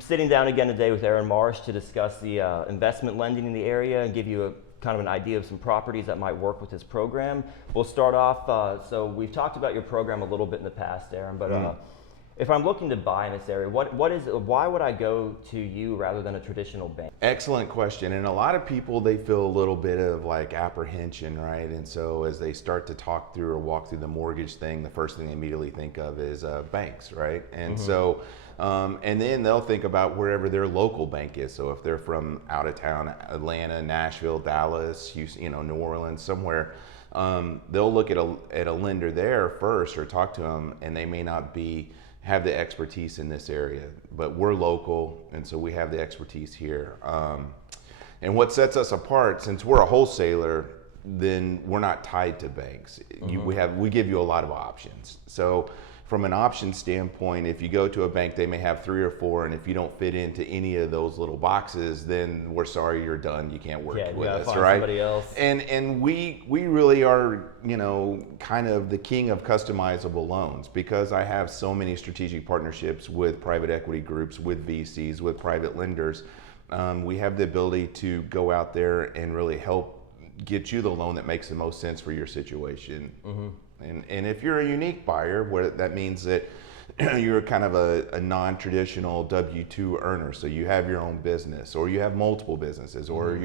I'm sitting down again today with Aaron Marsh to discuss the investment lending in the area and give you a kind of an idea of some properties that might work with his program. We'll start off, so we've talked about your program a little bit in the past, Aaron, but if I'm looking to buy in this area, why would I go to you rather than a traditional bank? Excellent question. And a lot of people, they feel a little bit of like apprehension, right? And so as they start to talk through or walk through the mortgage thing, the first thing they immediately think of is banks, right? And so, and then they'll think about wherever their local bank is. So if they're from out of town, Atlanta, Nashville, Dallas, Houston, New Orleans, somewhere, they'll look at a lender there first or talk to them, and they may not have the expertise in this area, but we're local, and so we have the expertise here. And what sets us apart, since we're a wholesaler, then we're not tied to banks. We give you a lot of options. So from an option standpoint, if you go to a bank, they may have 3 or 4, and if you don't fit into any of those little boxes, then we're sorry, you're done. You can't work with us, find right? Somebody else. And we really are, kind of the king of customizable loans, because I have so many strategic partnerships with private equity groups, with VCs, with private lenders. We have the ability to go out there and really help get you the loan that makes the most sense for your situation. And if you're a unique buyer, where that means that you're kind of a non-traditional W-2 earner, so you have your own business, or you have multiple businesses, or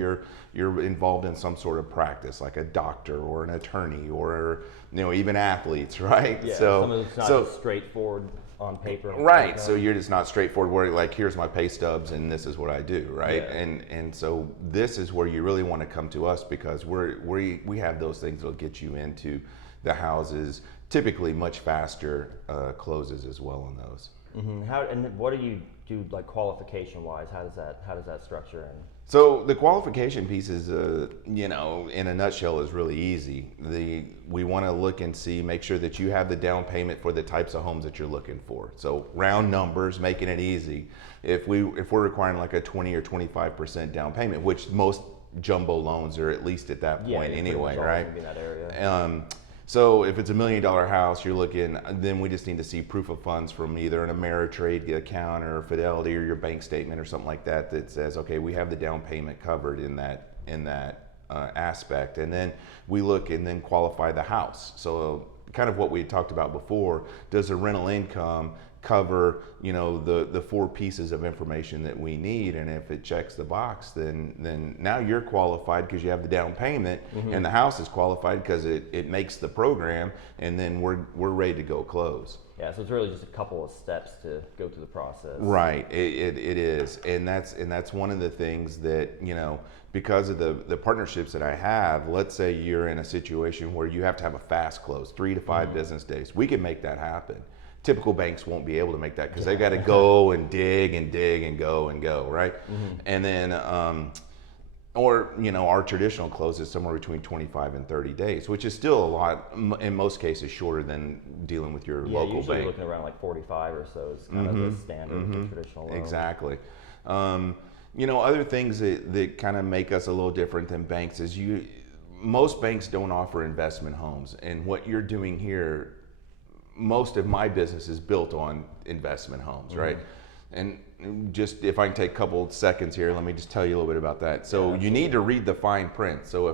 you're involved in some sort of practice, like a doctor or an attorney, or even athletes, right? Yeah, so some of it's not just straightforward on paper. Right. So you're just not straightforward, where like, here's my pay stubs and this is what I do, right? Yeah. And so this is where you really want to come to us, because we have those things that'll get you into the houses, typically much faster closes as well on those. And what do you do, like, qualification wise? How does that structure in? So the qualification piece is, in a nutshell, is really easy. We want to look and make sure that you have the down payment for the types of homes that you're looking for. So round numbers, making it easy. If we're requiring like a 20 or 25% down payment, which most jumbo loans are at least at that point anyway, right? In that area. So if it's $1 million house, you're looking, then we just need to see proof of funds from either an Ameritrade account or Fidelity or your bank statement or something like that that says, okay, we have the down payment covered in that aspect. And then we look and then qualify the house. So kind of what we talked about before, does the rental income cover the 4 pieces of information that we need? And if it checks the box, then now you're qualified because you have the down payment, and the house is qualified because it makes the program, and then we're ready to go close. Yeah, so it's really just a couple of steps to go through the process. Right, it is, and that's one of the things that, because of the partnerships that I have. Let's say you're in a situation where you have to have a fast close, 3 to 5 business days. We can make that happen. Typical banks won't be able to make that, because they've got to go and dig and go, right? And then, our traditional close is somewhere between 25 and 30 days, which is still a lot, in most cases, shorter than dealing with your local usually bank. Looking around like 45 or so is kind of the standard traditional loan. Exactly. Other things that kind of make us a little different than banks is most banks don't offer investment homes, and what you're doing here, most of my business is built on investment homes, right? And just, if I can take a couple seconds here, let me just tell you a little bit about that. So you need to read the fine print. So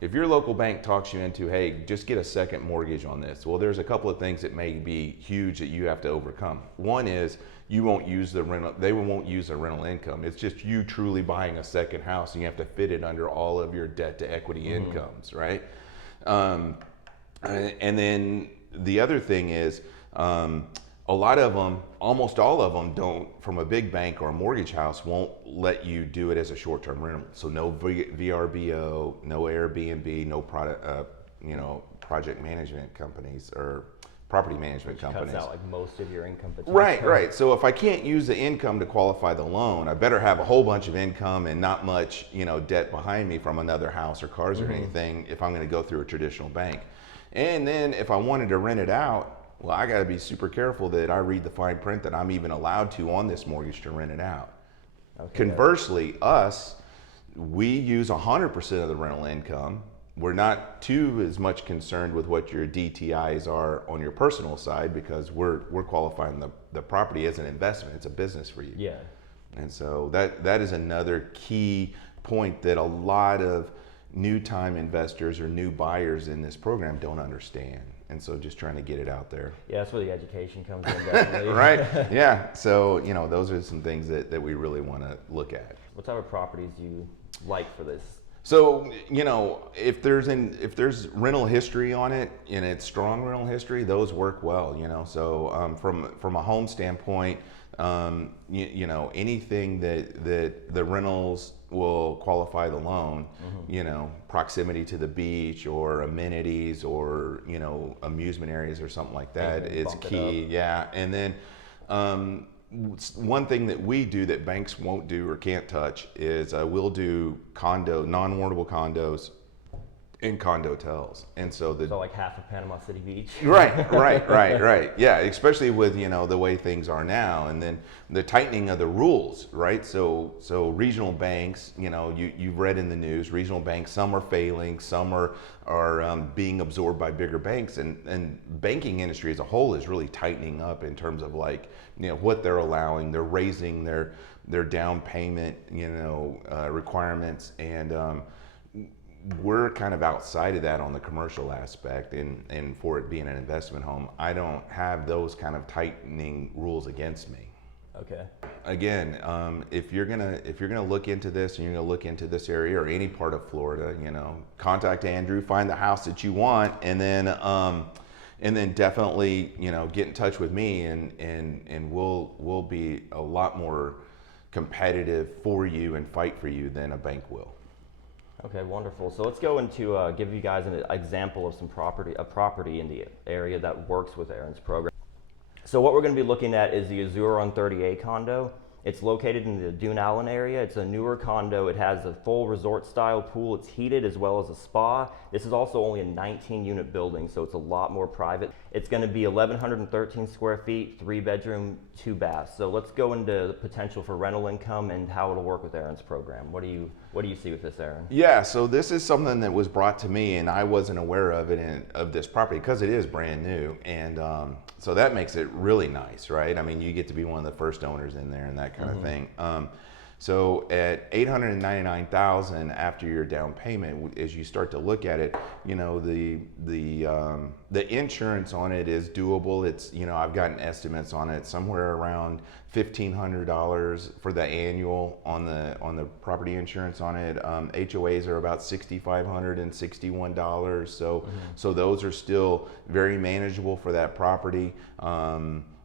if your local bank talks you into, hey, just get a second mortgage on this, well, there's a couple of things that may be huge that you have to overcome. One is they won't use the rental income. It's just you truly buying a second house, and you have to fit it under all of your debt to equity incomes, right? And then the other thing is, a lot of them, almost all of them, don't, from a big bank or a mortgage house, won't let you do it as a short-term rental. So no VRBO, no Airbnb, no project management companies or property management companies. Cuts out like most of your income potential. Right. So if I can't use the income to qualify the loan, I better have a whole bunch of income and not much, debt behind me from another house or cars or anything, if I'm going to go through a traditional bank. And then if I wanted to rent it out, well, I got to be super careful that I read the fine print that I'm even allowed to on this mortgage to rent it out. Okay, conversely, we use 100% of the rental income, we're not too as much concerned with what your DTIs are on your personal side, because we're qualifying the property as an investment. It's a business for you. Yeah. And so that is another key point that a lot of new time investors or new buyers in this program don't understand. And so just trying to get it out there. Yeah, that's where the education comes in, definitely. Right. Yeah. So, those are some things that we really want to look at. What type of properties do you like for this? So, if there's rental history on it and it's strong rental history, those work well, So from a home standpoint, anything that the rentals will qualify the loan, proximity to the beach or amenities or, amusement areas or something like that is key. Yeah. And then one thing that we do that banks won't do or can't touch is we'll do non-warrantable condos in condo hotels. And so like half of Panama City Beach. Right. Yeah, especially with, the way things are now, and then the tightening of the rules, right? So regional banks, you've read in the news, regional banks, some are failing, some are being absorbed by bigger banks, and banking industry as a whole is really tightening up in terms of what they're allowing. They're raising their down payment, requirements, and we're kind of outside of that on the commercial aspect, and for it being an investment home, I don't have those kind of tightening rules against me. Okay. Again, if you're gonna look into this, and you're gonna look into this area or any part of Florida, contact Andrew, find the house that you want, and then definitely get in touch with me, and we'll be a lot more competitive for you and fight for you than a bank will. Okay, wonderful. So let's go into give you guys an example of a property in the area that works with Aaron's program. So what we're going to be looking at is the Azure on 30A condo. It's located in the Dune Island area. It's a newer condo. It has a full resort style pool. It's heated as well as a spa. This is also only a 19-unit building, so it's a lot more private. It's going to be 1,113 square feet, 3 bedroom, 2 baths. So let's go into the potential for rental income and how it'll work with Aaron's program. What do you see with this, Aaron? Yeah, so this is something that was brought to me, and I wasn't aware of it of this property because it is brand new, and so that makes it really nice, right? I mean, you get to be one of the first owners in there and that kind of thing. So at $899,000 after your down payment, as you start to look at it, the insurance on it is doable. It's I've gotten estimates on it somewhere around $1,500 for the annual on the property insurance on it. HOAs are about $6,561. So those are still very manageable for that property.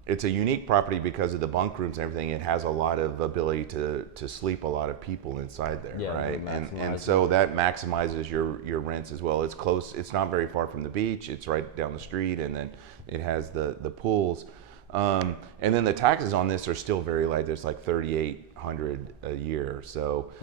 It's a unique property because of the bunk rooms and everything. It has a lot of ability to sleep a lot of people inside there, right? And so that maximizes your rents as well. It's close. It's not very far from the beach. It's right down the street, and then it has the pools. And then the taxes on this are still very light. There's like $3,800 a year. So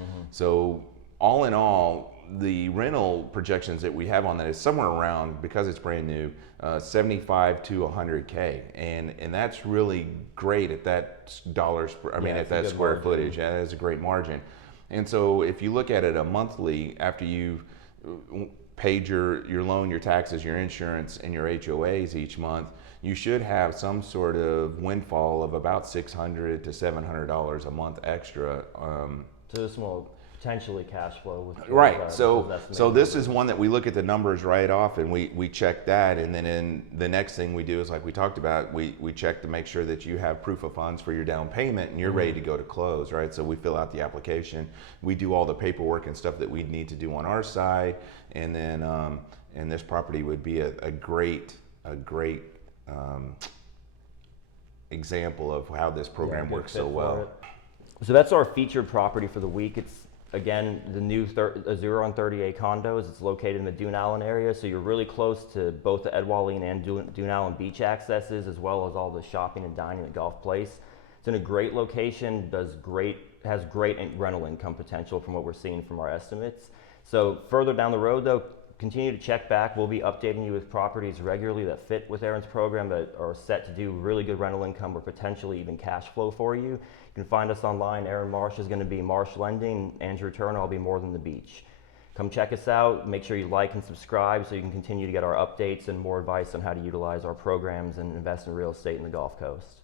all in all, the rental projections that we have on that is somewhere around, because it's brand new, 75 to 100K, and that's really great at that dollars. At that square footage. Yeah, that is a great margin. And so if you look at it a monthly, after you've paid your loan, your taxes, your insurance, and your HOAs each month, you should have some sort of windfall of about $600 to $700 a month extra. So this will potentially cash flow with right. So this is one that we look at the numbers right off, and we check that, and then in the next thing we do is, like we talked about, we check to make sure that you have proof of funds for your down payment and you're ready to go to close, right? So we fill out the application, we do all the paperwork and stuff that we need to do on our side, and then and this property would be a great example of how this program works so well. So that's our featured property for the week. It's again the new Azure on 30A condos. It's located in the Dune Island area, so you're really close to both the Ed Walline and Dune Island beach accesses, as well as all the shopping and dining at Golf Place. It's in a great location, has great rental income potential from what we're seeing from our estimates. So further down the road though, continue to check back. We'll be updating you with properties regularly that fit with Aaron's program, that are set to do really good rental income or potentially even cash flow for you. You can find us online. Aaron Marsh is going to be Marsh Lending. Andrew Turner, I'll be MoreThanTheBeach. Come check us out. Make sure you like and subscribe so you can continue to get our updates and more advice on how to utilize our programs and invest in real estate in the Gulf Coast.